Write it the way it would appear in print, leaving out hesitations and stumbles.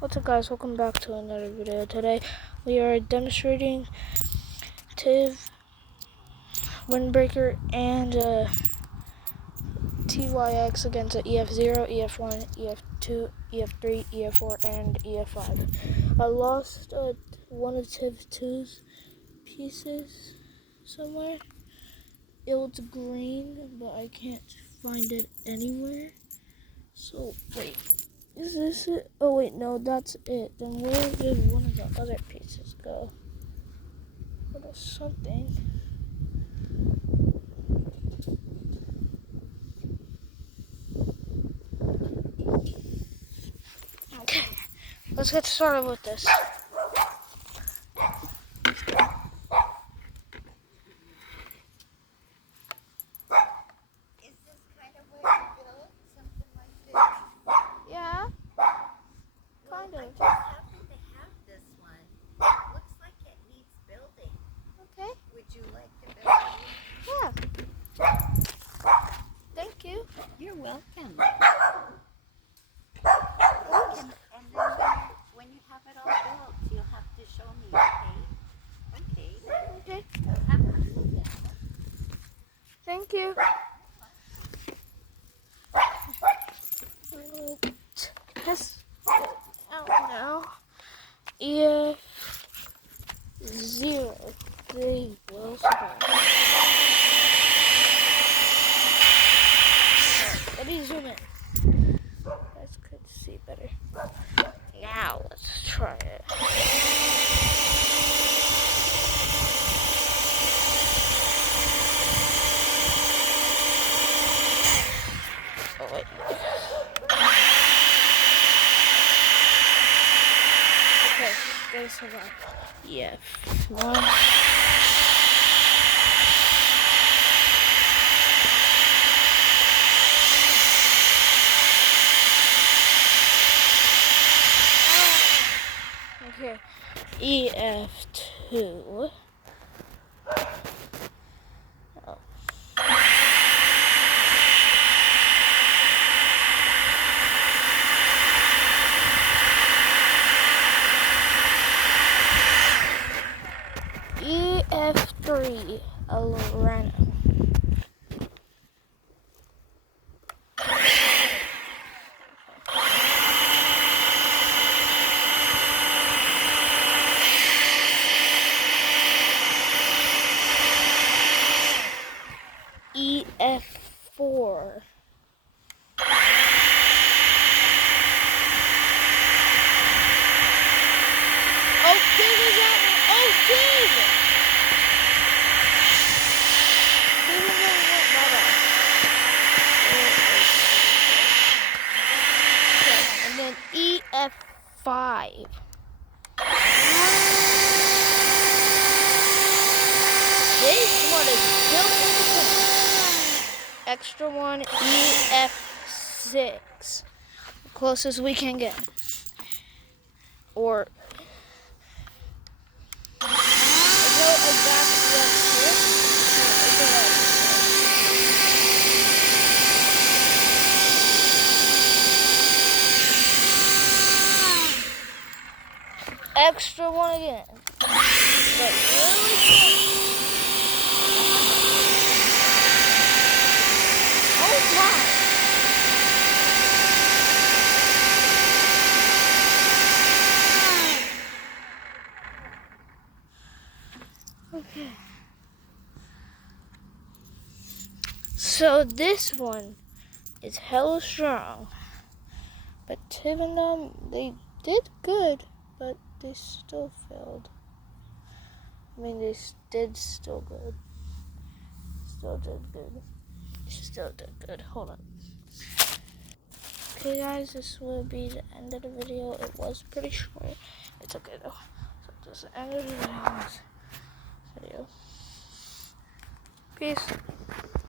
What's up, guys? Welcome back to another video. Today we are demonstrating TIV, Windbreaker, and TYX against an EF0, EF1, EF2, EF3, EF4, and EF5. I lost one of TIV2's pieces somewhere. It was green, but I can't find it anywhere. So, wait. Is this it? Oh wait, no, that's it. Then where did one of the other pieces go? What is something? Okay, let's get started with this. Is this kind of where you build something like this? Yeah, kind I of. just happen to have this one. Looks like it needs building. Okay. Would you like to build it? Yeah. Thank you. You're welcome. Oops. And then when you have it all built, you'll have to show me, okay? Okay. Have a good day. Thank you. Test out now. EF0. They will survive. Let me zoom in. You guys could see better. Now let's try it. Oh wait. Okay, they survived. Yeah. One. Okay, EF2. Oh. EF3, Alorana. EF4. Oh, Tig is at me. Oh, Tig! Tig is at me. Bye-bye. Okay, and then EF5. This one is built into the extra one, EF6. Closest we can get. Or I know exactly what extra one again. But really close. Oh my! Okay. So this one is hella strong. But Tiv and them, they did good, but they still failed. I mean, they did still good. Still did good. Still did good. Hold on. Okay, guys, this will be the end of the video. It was pretty short. It's okay, though. So, this is the end of the video. Peace.